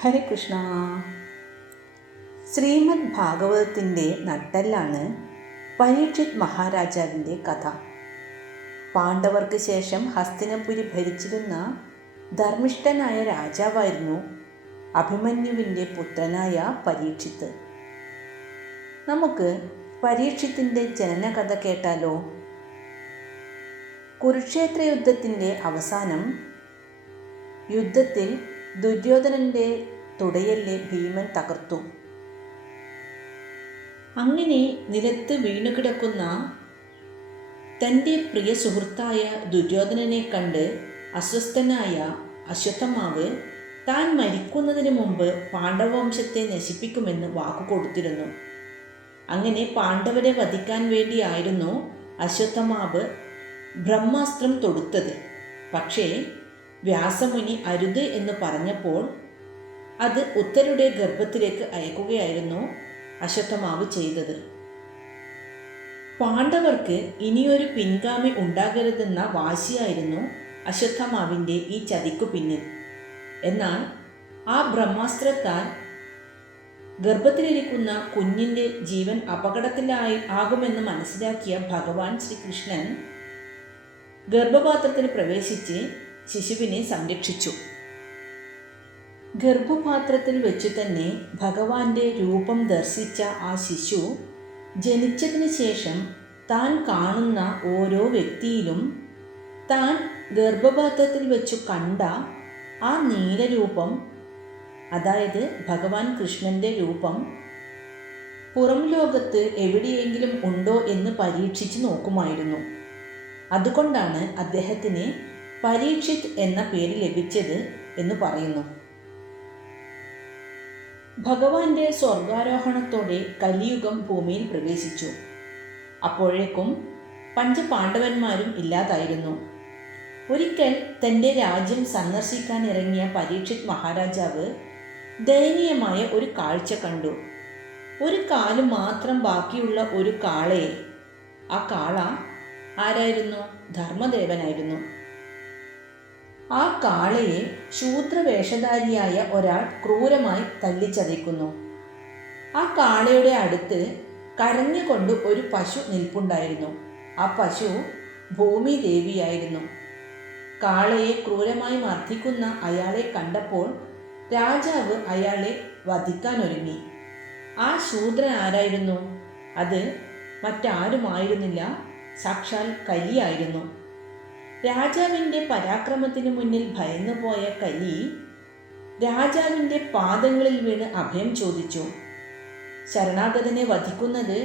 ഹരേ കൃഷ്ണ. ശ്രീമദ് ഭാഗവതത്തിൻ്റെ നട്ടെല്ലാണ് പരീക്ഷിത് മഹാരാജാവിൻ്റെ കഥ. പാണ്ഡവർക്ക് ശേഷം ഹസ്തിനപുരി ഭരിച്ചിരുന്ന ധർമ്മിഷ്ഠനായ രാജാവായിരുന്നു അഭിമന്യുവിൻ്റെ പുത്രനായ പരീക്ഷിത്ത്. നമുക്ക് പരീക്ഷിത്തിൻ്റെ ജനനകഥ കേട്ടാലോ? കുരുക്ഷേത്ര യുദ്ധത്തിൻ്റെ അവസാനം യുദ്ധത്തിൽ ദുര്യോധനൻ്റെ തുടയെല്ല് ഭീമൻ തകർത്തു. അങ്ങനെ നിലത്ത് വീണുകിടക്കുന്ന തൻ്റെ പ്രിയ സുഹൃത്തായ ദുര്യോധനനെ കണ്ട് അസ്വസ്ഥനായ അശ്വത്ഥമാവ് താൻ മരിക്കുന്നതിന് മുമ്പ് പാണ്ഡവവംശത്തെ നശിപ്പിക്കുമെന്ന് വാക്കുകൊടുത്തിരുന്നു. അങ്ങനെ പാണ്ഡവരെ വധിക്കാൻ വേണ്ടിയായിരുന്നു അശ്വത്ഥമാവ് ബ്രഹ്മാസ്ത്രം തൊടുത്തത്. പക്ഷേ വ്യാസമുനി അരുത് എന്ന് പറഞ്ഞപ്പോൾ അത് ഉത്തരുടെ ഗർഭത്തിലേക്ക് അയക്കുകയായിരുന്നു അശ്വത്ഥമാവ് ചെയ്തത്. പാണ്ഡവർക്ക് ഇനിയൊരു പിൻഗാമി ഉണ്ടാകരുതെന്ന വാശിയായിരുന്നു അശ്വത്ഥമാവിൻ്റെ ഈ ചതിക്കു പിന്നിൽ. എന്നാൽ ആ ബ്രഹ്മാസ്ത്രത്താൽ ഗർഭത്തിലിരിക്കുന്ന കുഞ്ഞിൻ്റെ ജീവൻ ആകുമെന്ന് മനസ്സിലാക്കിയ ഭഗവാൻ ശ്രീകൃഷ്ണൻ ഗർഭപാത്രത്തിൽ പ്രവേശിച്ച് ശിശുവിനെ സംരക്ഷിച്ചു. ഗർഭപാത്രത്തിൽ വെച്ചു തന്നെ ഭഗവാന്റെ രൂപം ദർശിച്ച ആ ശിശു ജനിച്ചതിന് ശേഷം താൻ കാണുന്ന ഓരോ വ്യക്തിയിലും താൻ ഗർഭപാത്രത്തിൽ വെച്ചു കണ്ട ആ നീലരൂപം, അതായത് ഭഗവാൻ കൃഷ്ണൻ്റെ രൂപം, പുറം ലോകത്ത് എവിടെയെങ്കിലും ഉണ്ടോ എന്ന് പരീക്ഷിച്ച് നോക്കുമായിരുന്നു. അതുകൊണ്ടാണ് അദ്ദേഹത്തിന് പരീക്ഷിത് എന്ന പേര് ലഭിച്ചത് എന്ന് പറയുന്നു. ഭഗവാന്റെ സ്വർഗാരോഹണത്തോടെ കലിയുഗം ഭൂമിയിൽ പ്രവേശിച്ചു. അപ്പോഴേക്കും പഞ്ചപാണ്ഡവന്മാരും ഇല്ലാതായിരുന്നു. ഒരിക്കൽ തൻ്റെ രാജ്യം സന്ദർശിക്കാൻ ഇറങ്ങിയ പരീക്ഷിത് മഹാരാജാവ് ദയനീയമായ ഒരു കാഴ്ച കണ്ടു. ഒരു കാല് മാത്രം ബാക്കിയുള്ള ഒരു കാളയെ, ആ കാള ആരായിരുന്നു? ധർമ്മദേവനായിരുന്നു. ആ കാളയെ ശൂദ്രവേഷധാരിയായ ഒരാൾ ക്രൂരമായി തല്ലിച്ചതയ്ക്കുന്നു. ആ കാളയുടെ അടുത്ത് കരഞ്ഞുകൊണ്ട് ഒരു പശു നിൽപ്പുണ്ടായിരുന്നു. ആ പശു ഭൂമിദേവിയായിരുന്നു. കാളയെ ക്രൂരമായി മർദ്ദിക്കുന്ന അയാളെ കണ്ടപ്പോൾ രാജാവ് അയാളെ വധിക്കാനൊരുങ്ങി. ആ ശൂദ്രൻ ആരായിരുന്നു? അത് മറ്റാരുമായിരുന്നില്ല, സാക്ഷാൽ കലിയായിരുന്നു. രാജാവിൻ്റെ പരാക്രമത്തിന് മുന്നിൽ ഭയന്നുപോയ കലി രാജാവിൻ്റെ പാദങ്ങളിൽ വീണ് അഭയം ചോദിച്ചു. ശരണാഗതനെ വധിക്കുന്നത്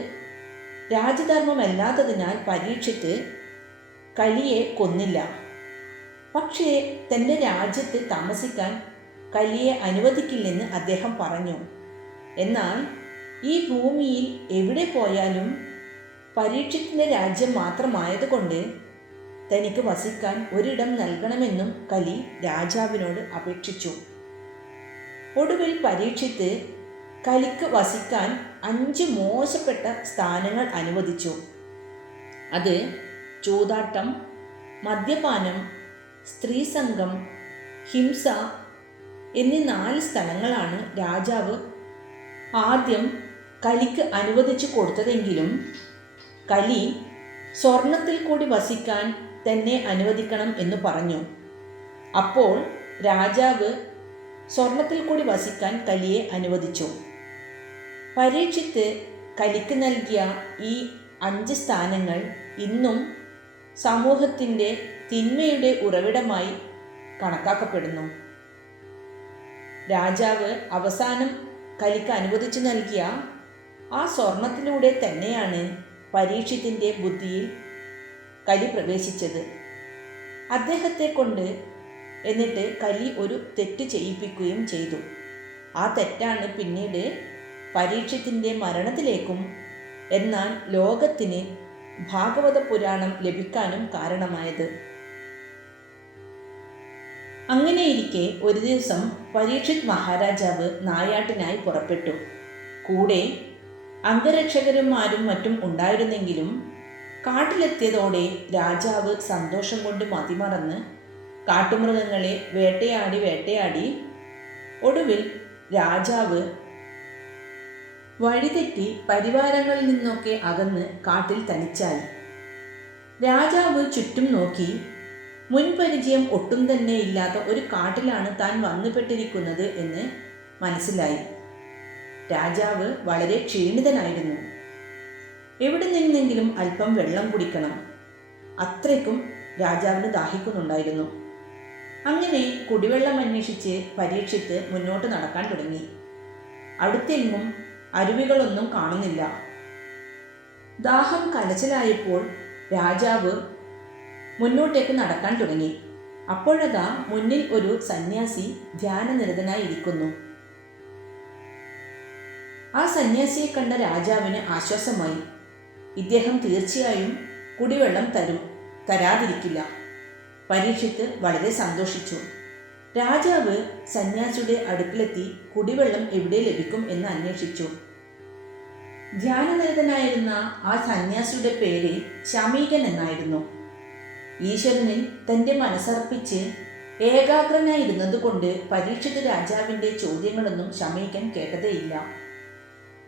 രാജധർമ്മമല്ലാത്തതിനാൽ പരീക്ഷിത്ത് കലിയെ കൊന്നില്ല. പക്ഷേ തൻ്റെ രാജ്യത്ത് താമസിക്കാൻ കലിയെ അനുവദിക്കില്ലെന്ന് അദ്ദേഹം പറഞ്ഞു. എന്നാൽ ഈ ഭൂമിയിൽ എവിടെ പോയാലും പരീക്ഷിത്തിൻ്റെ രാജ്യം മാത്രമായതുകൊണ്ട് തനിക്ക് വസിക്കാൻ ഒരിടം നൽകണമെന്നും കലി രാജാവിനോട് അപേക്ഷിച്ചു. ഒടുവിൽ പരീക്ഷിത്ത് കലിക്ക് വസിക്കാൻ 5 മോശപ്പെട്ട സ്ഥാനങ്ങൾ അനുവദിച്ചു. അത് ചൂതാട്ടം, മദ്യപാനം, സ്ത്രീസംഗം, ഹിംസ എന്നീ 4 സ്ഥലങ്ങളാണ് രാജാവ് ആദ്യം കലിക്ക് അനുവദിച്ചു കൊടുത്തതെങ്കിലും കലി സ്വർണത്തിൽ കൂടി വസിക്കാൻ തന്നെ അനുവദിക്കണം എന്ന് പറഞ്ഞു. അപ്പോൾ രാജാവ് സ്വർണത്തിൽ കൂടി വസിക്കാൻ കലിയെ അനുവദിച്ചു. പരീക്ഷിത്ത് കലിക്ക് നൽകിയ ഈ 5 സ്ഥാനങ്ങൾ ഇന്നും സമൂഹത്തിൻ്റെ തിന്മയുടെ ഉറവിടമായി കണക്കാക്കപ്പെടുന്നു. രാജാവ് അവസാനം കലിക്ക് അനുവദിച്ചു നൽകിയ ആ സ്വർണത്തിലൂടെ തന്നെയാണ് പരീക്ഷിത്തിൻ്റെ ബുദ്ധിയിൽ കലി പ്രവേശിച്ചത്. അദ്ദേഹത്തെ കൊണ്ട് എന്നിട്ട് കലി ഒരു തെറ്റ് ചെയ്യിപ്പിക്കുകയും ചെയ്തു. ആ തെറ്റാണ് പിന്നീട് പരീക്ഷിത്തിൻ്റെ മരണത്തിലേക്കും എന്നാൽ ലോകത്തിന് ഭാഗവത പുരാണം ലഭിക്കാനും കാരണമായത്. അങ്ങനെയിരിക്കെ ഒരു ദിവസം പരീക്ഷിത് മഹാരാജാവ് നായാട്ടിനായി പുറപ്പെട്ടു. കൂടെ അംഗരക്ഷകന്മാരും മറ്റും ഉണ്ടായിരുന്നെങ്കിലും കാട്ടിലെത്തിയതോടെ രാജാവ് സന്തോഷം കൊണ്ട് മതിമറന്ന് കാട്ടുമൃഗങ്ങളെ വേട്ടയാടി ഒടുവിൽ രാജാവ് വഴിതെറ്റി പരിവാരങ്ങളിൽ നിന്നൊക്കെ അകന്ന് കാട്ടിൽ തനിച്ചായി. രാജാവ് ചുറ്റും നോക്കി. മുൻപരിചയം ഒട്ടും തന്നെ ഇല്ലാത്ത ഒരു കാട്ടിലാണ് താൻ വന്നുപെട്ടിരിക്കുന്നത് എന്ന് മനസ്സിലായി. രാജാവ് വളരെ ക്ഷീണിതനായിരുന്നു. എവിടെ നിന്നെങ്കിലും അല്പം വെള്ളം കുടിക്കണം, അത്രയ്ക്കും രാജാവിന് ദാഹിക്കുന്നുണ്ടായിരുന്നു. അങ്ങനെ കുടിവെള്ളം അന്വേഷിച്ച് പരീക്ഷിത്ത് മുന്നോട്ട് നടക്കാൻ തുടങ്ങി. അടുത്തെങ്ങും അരുവികളൊന്നും കാണുന്നില്ല. ദാഹം കലച്ചിലായപ്പോൾ രാജാവ് മുന്നോട്ടേക്ക് നടക്കാൻ തുടങ്ങി. അപ്പോഴതാ മുന്നിൽ ഒരു സന്യാസി ധ്യാനനിരതനായി ഇരിക്കുന്നു. ആ സന്യാസിയെ കണ്ട രാജാവിന് ആശ്വാസമായി. ഇദ്ദേഹം തീർച്ചയായും കുടിവെള്ളം തരാതിരിക്കില്ല. പരീക്ഷിത്ത് വളരെ സന്തോഷിച്ചു. രാജാവ് സന്യാസിയുടെ അടുക്കിലെത്തി കുടിവെള്ളം എവിടെ ലഭിക്കും എന്ന് അന്വേഷിച്ചു. ധ്യാനനിരതനായിരുന്ന ആ സന്യാസിയുടെ പേര് ശമീകൻ എന്നായിരുന്നു. ഈശ്വരനിൽ തൻ്റെ മനസ്സർപ്പിച്ച് ഏകാഗ്രനായിരുന്നതുകൊണ്ട് പരീക്ഷിത് രാജാവിൻ്റെ ചോദ്യങ്ങളൊന്നും ശമീകൻ കേട്ടതേയില്ല.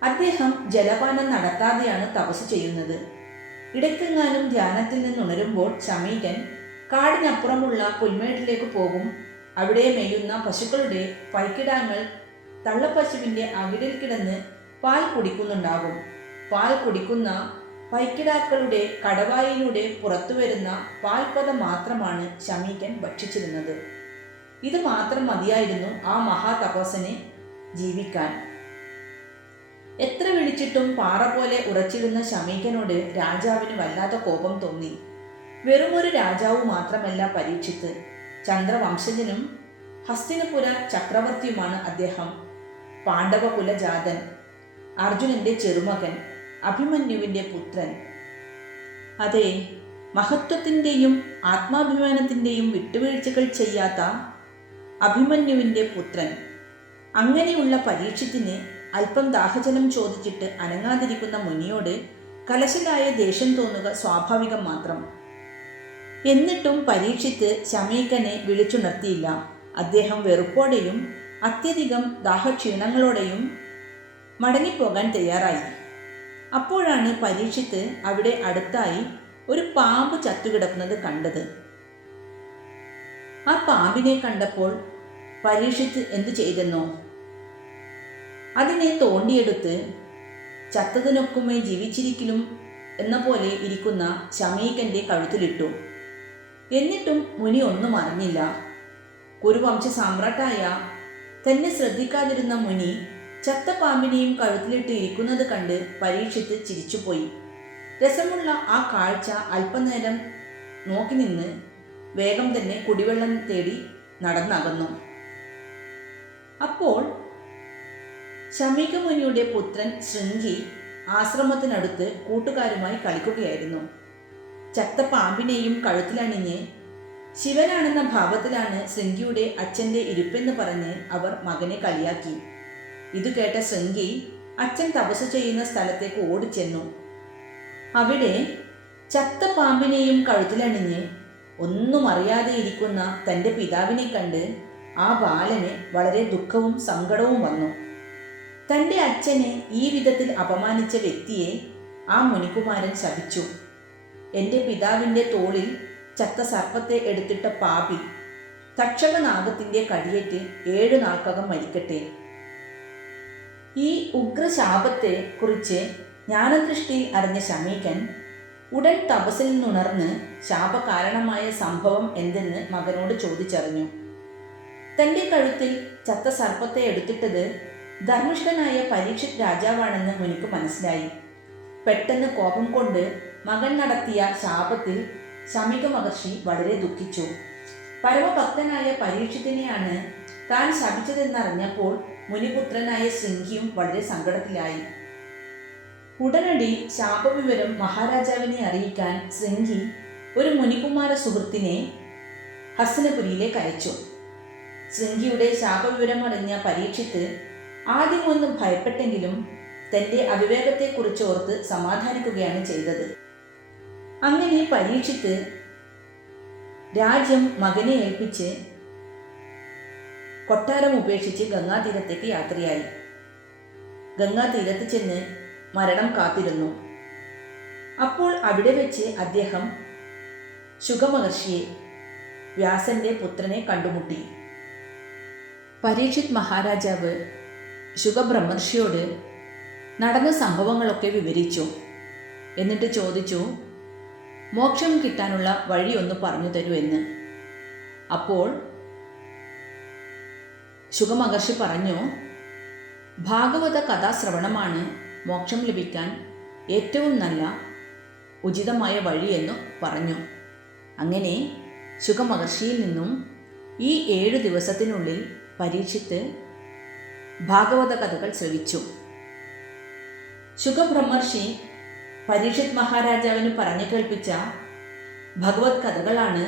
അദ്ദേഹം ജലപാനം നടത്താതെയാണ് തപസ് ചെയ്യുന്നത്. ഇടയ്ക്കെങ്ങാനും ധ്യാനത്തിൽ നിന്നുണരുമ്പോൾ ശമീകൻ കാടിനപ്പുറമുള്ള പുൽമേട്ടിലേക്ക് പോകും. അവിടെ മേയുന്ന പശുക്കളുടെ പൈക്കിടാങ്ങൾ തള്ളപ്പശുവിൻ്റെ അകിടിൽ കിടന്ന് പാൽ കുടിക്കുന്നുണ്ടാകും. പാൽ കുടിക്കുന്ന പൈക്കിടാക്കളുടെ കടവായിലൂടെ പുറത്തുവരുന്ന പാൽപ്പത മാത്രമാണ് ശമീകൻ ഭക്ഷിച്ചിരുന്നത്. ഇത് മാത്രം മതിയായിരുന്നു ആ മഹാതപസ്സനെ ജീവിക്കാൻ. എത്ര വിളിച്ചിട്ടും പാറ പോലെ ഉറച്ചിടുന്ന ശമീകനോട് രാജാവിന് വല്ലാത്ത കോപം തോന്നി. വെറുമൊരു രാജാവ് മാത്രമല്ല പരീക്ഷിത്ത്, ചന്ദ്രവംശജനും ഹസ്തിനപുര ചക്രവർത്തിയുമാണ് അദ്ദേഹം. പാണ്ഡവകുലജാതൻ, അർജുനന്റെ ചെറുമകൻ, അഭിമന്യുവിൻ്റെ പുത്രൻ. അതെ, മഹത്വത്തിൻ്റെയും ആത്മാഭിമാനത്തിൻ്റെയും വിട്ടുവീഴ്ചകൾ ചെയ്യാത്ത അഭിമന്യുവിൻ്റെ പുത്രൻ. അങ്ങനെയുള്ള പരീക്ഷത്തിന് അല്പം ദാഹജലം ചോദിച്ചിട്ട് അനങ്ങാതിരിക്കുന്ന മുനിയോട് കലശലായ ദേഷ്യം തോന്നുക സ്വാഭാവികം മാത്രം. എന്നിട്ടും പരീക്ഷിത്ത് ശമീകനെ വിളിച്ചുണർത്തിയില്ല. അദ്ദേഹം വെറുപ്പോടെയും അത്യധികം ദാഹക്ഷീണങ്ങളോടെയും മടങ്ങിപ്പോകാൻ തയ്യാറായി. അപ്പോഴാണ് പരീക്ഷിത്ത് അവിടെ അടുത്തായി ഒരു പാമ്പ് ചത്തുകിടക്കുന്നത് കണ്ടത്. ആ പാമ്പിനെ കണ്ടപ്പോൾ പരീക്ഷിത്ത് എന്തു ചെയ്തെന്നോ? അതിനെ തോണ്ടിയെടുത്ത് ചത്തതിനൊക്കുമേ ജീവിച്ചിരിക്കലും എന്ന പോലെ ഇരിക്കുന്ന ശമീകന്റെ കഴുത്തിലിട്ടു. എന്നിട്ടും മുനി ഒന്നും അറിഞ്ഞില്ല. കുരുവംശ സാമ്രാട്ടായ തന്നെ ശ്രദ്ധിക്കാതിരുന്ന മുനി ചത്ത പാമ്പിനെയും കഴുത്തിലിട്ട് ഇരിക്കുന്നത് കണ്ട് പരീക്ഷിത്ത് ചിരിച്ചുപോയി. രസമുള്ള ആ കാഴ്ച അല്പനേരം നോക്കി നിന്ന് വേഗം തന്നെ കുടിവെള്ളം തേടി നടന്നകന്നു. അപ്പോൾ ശമീകമുനിയുടെ പുത്രൻ ശൃംഗി ആശ്രമത്തിനടുത്ത് കൂട്ടുകാരുമായി കളിക്കുകയായിരുന്നു. ചത്ത പാമ്പിനെയും കഴുത്തിലണിഞ്ഞ് ശിവനാണെന്ന ഭാവത്തിലാണ് ശൃംഗിയുടെ അച്ഛൻ്റെ ഇരിപ്പെന്ന് പറഞ്ഞ് അവർ മകനെ കളിയാക്കി. ഇത് കേട്ട ശൃംഗി അച്ഛൻ തപസ് ചെയ്യുന്ന സ്ഥലത്തേക്ക് ഓടിച്ചെന്നു. അവിടെ ചത്ത പാമ്പിനെയും കഴുത്തിലണിഞ്ഞ് ഒന്നും അറിയാതെ ഇരിക്കുന്ന തൻ്റെ പിതാവിനെ കണ്ട് ആ ബാലന് വളരെ ദുഃഖവും സങ്കടവും വന്നു. തൻ്റെ അച്ഛനെ ഈ വിധത്തിൽ അപമാനിച്ച വ്യക്തിയെ ആ മുനികുമാരൻ ശപിച്ചു. എൻ്റെ പിതാവിൻ്റെ തോളിൽ ചത്ത സർപ്പത്തെ എടുത്തിട്ട പാപി തക്ഷകനാഗത്തിൻ്റെ കടിയേറ്റ് 7 നാൾക്കകം മരിക്കട്ടെ. ഈ ഉഗ്രശാപത്തെ കുറിച്ച് ജ്ഞാനദൃഷ്ടിയിൽ അറിഞ്ഞ ശമീകൻ ഉടൻ തപസ്സിൽ നിന്നുണർന്ന് ശാപകാരണമായ സംഭവം എന്തെന്ന് മകനോട് ചോദിച്ചറിഞ്ഞു. തൻ്റെ കഴുത്തിൽ ചത്ത സർപ്പത്തെ എടുത്തിട്ടത് ധർമ്മിഷ്ഠനായ പരീക്ഷിത് രാജാവാണെന്ന് മുനിക്ക് മനസ്സിലായി. പെട്ടെന്ന് കോപം കൊണ്ട് മകൻ നടത്തിയ ശാപത്തിൽ ശമീക മഹർഷി വളരെ ദുഃഖിച്ചു. പരമഭക്തനായ പരീക്ഷിത്തിനെയാണ് താൻ ശപിച്ചതെന്നറിഞ്ഞപ്പോൾ മുനിപുത്രനായ ശൃംഗിയും വളരെ സങ്കടത്തിലായി. ഉടനടി ശാപവിവരം മഹാരാജാവിനെ അറിയിക്കാൻ ശൃംഗി ഒരു മുനികുമാര സുഹൃത്തിനെ ഹസ്തിനപുരിയിലേക്ക് അയച്ചു. ശൃംഗിയുടെ ശാപവിവരമറിഞ്ഞ പരീക്ഷിത്ത് ആദ്യമൊന്നും ഭയപ്പെട്ടെങ്കിലും തൻ്റെ അവിവേകത്തെക്കുറിച്ചോർത്ത് സമാധാനിക്കുകയാണ് ചെയ്തത്. അങ്ങനെ പരീക്ഷിത്ത് രാജ്യം മകനെ ഏൽപ്പിച്ച് കൊട്ടാരം ഉപേക്ഷിച്ച് ഗംഗാതീരത്തേക്ക് യാത്രയായി. ഗംഗാതീരത്ത് ചെന്ന് മരണം കാത്തിരുന്നു. അപ്പോൾ അവിടെ വെച്ച് അദ്ദേഹം ശുഗമഹർഷിയെ, വ്യാസന്റെ പുത്രനെ കണ്ടുമുട്ടി. പരീക്ഷിത് മഹാരാജാവ് ശുഗബ്രഹ്മർഷിയോട് നടന്ന സംഭവങ്ങളൊക്കെ വിവരിച്ചു. എന്നിട്ട് ചോദിച്ചു, മോക്ഷം കിട്ടാനുള്ള വഴി ഒന്ന് പറഞ്ഞു തരൂ എന്ന്. അപ്പോൾ ശുഗമഹർഷി പറഞ്ഞു, ഭാഗവത കഥാശ്രവണമാണ് മോക്ഷം ലഭിക്കാൻ ഏറ്റവും നല്ല ഉചിതമായ വഴിയെന്നു പറഞ്ഞു. അങ്ങനെ ശുഗമഹർഷിയിൽ നിന്നും ഈ 7 ദിവസത്തിനുള്ളിൽ പരീക്ഷിത്ത് ഭാഗവത കഥകൾ ശ്രവിച്ചു. ശുഗബ്രഹ്മർഷി പരീക്ഷിത് മഹാരാജാവിന് പറഞ്ഞു കേൾപ്പിച്ച ഭഗവത് കഥകളാണ്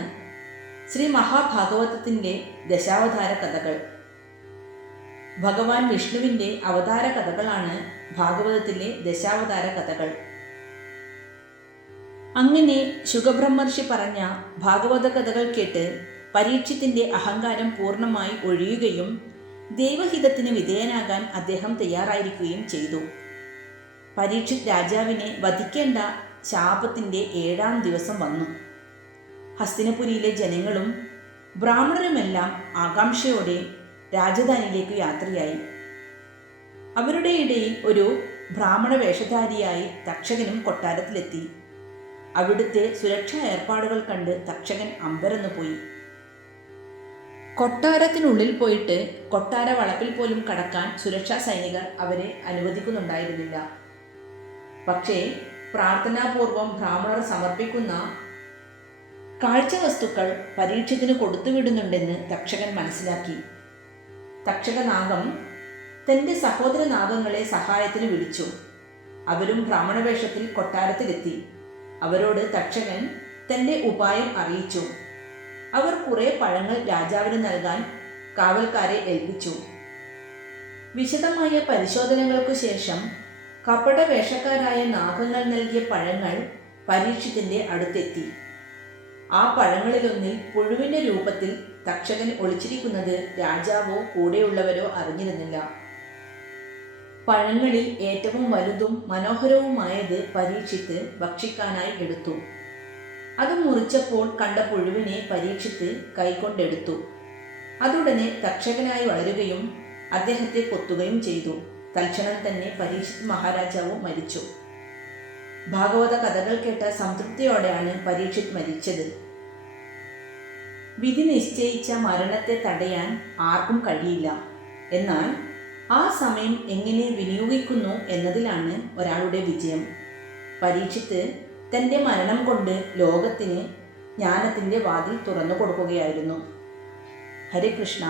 ശ്രീ മഹാഭാഗവതത്തിൻ്റെ ദശാവതാര കഥകൾ. ഭഗവാൻ വിഷ്ണുവിൻ്റെ അവതാര കഥകളാണ് ഭാഗവതത്തിലെ ദശാവതാര കഥകൾ. അങ്ങനെ ശുഗബ്രഹ്മർഷി പറഞ്ഞ ഭാഗവത കഥകൾ കേട്ട് പരീക്ഷിത്തിൻ്റെ അഹങ്കാരം പൂർണ്ണമായി ഒഴിയുകയും ദൈവഹിതത്തിന് വിധേയനാകാൻ അദ്ദേഹം തയ്യാറായിരിക്കുകയും ചെയ്തു. പരീക്ഷിത് രാജാവിനെ വധിക്കേണ്ട ശാപത്തിൻ്റെ 7-ാം ദിവസം വന്നു. ഹസ്തിനപുരിയിലെ ജനങ്ങളും ബ്രാഹ്മണരുമെല്ലാം ആകാംക്ഷയോടെ രാജധാനിയിലേക്ക് യാത്രയായി. അവരുടെ ഇടയിൽ ഒരു ബ്രാഹ്മണ വേഷധാരിയായി തക്ഷകനും കൊട്ടാരത്തിലെത്തി. അവിടുത്തെ സുരക്ഷാ ഏർപ്പാടുകൾ കണ്ട് തക്ഷകൻ അമ്പരന്നു പോയി. കൊട്ടാരത്തിനുള്ളിൽ പോയിട്ട് കൊട്ടാര വളപ്പിൽ പോലും കടക്കാൻ സുരക്ഷാ സൈനികർ അവരെ അനുവദിക്കുന്നുണ്ടായിരുന്നില്ല. പക്ഷേ പ്രാർത്ഥനാപൂർവം ബ്രാഹ്മണർ സമർപ്പിക്കുന്ന കാഴ്ചവസ്തുക്കൾ പരീക്ഷത്തിന് കൊടുത്തുവിടുന്നുണ്ടെന്ന് തക്ഷകൻ മനസ്സിലാക്കി. തക്ഷകനാഗം തൻ്റെ സഹോദര നാഗങ്ങളെ സഹായത്തിന് വിളിച്ചു. അവരും ബ്രാഹ്മണവേഷത്തിൽ കൊട്ടാരത്തിലെത്തി. അവരോട് തക്ഷകൻ തൻ്റെ ഉപായം അറിയിച്ചു. അവർ കുറേ പഴങ്ങൾ രാജാവിന് നൽകാൻ കാവൽക്കാരെ ഏൽപ്പിച്ചു. വിശദമായ പരിശോധനകൾക്കു ശേഷം കപട വേഷക്കാരായ നാഗങ്ങൾ നൽകിയ പഴങ്ങൾ പരീക്ഷിത്തിന്റെ അടുത്തെത്തി. ആ പഴങ്ങളിലൊന്നിൽ പുഴുവിൻ്റെ രൂപത്തിൽ തക്ഷകൻ ഒളിച്ചിരിക്കുന്നത് രാജാവോ കൂടെയുള്ളവരോ അറിഞ്ഞിരുന്നില്ല. പഴങ്ങളിൽ ഏറ്റവും വലുതും മനോഹരവുമായത് പരീക്ഷിത്ത് ഭക്ഷിക്കാനായി എടുത്തു. അത് മുറിച്ചപ്പോൾ കണ്ട പുഴുവിനെ പരീക്ഷിത്ത് കൈകൊണ്ടെടുത്തു. അതുടനെ തക്ഷകനായി വളരുകയും അദ്ദേഹത്തെ കൊത്തുകയും ചെയ്തു. തൽക്ഷണം തന്നെ പരീക്ഷിത് മഹാരാജാവ് മരിച്ചു. ഭാഗവത കഥകൾ കേട്ട സംതൃപ്തിയോടെയാണ് പരീക്ഷിത് മരിച്ചത്. വിധി നിശ്ചയിച്ച മരണത്തെ തടയാൻ ആർക്കും കഴിയില്ല. എന്നാൽ ആ സമയം എങ്ങനെ വിനിയോഗിക്കുന്നു എന്നതിലാണ് ഒരാളുടെ വിജയം. പരീക്ഷിത്ത് തൻ്റെ മരണം കൊണ്ട് ലോകത്തിന് ജ്ഞാനത്തിൻ്റെ വാതിൽ തുറന്നു കൊടുക്കുകയായിരുന്നു. ഹരേ കൃഷ്ണ.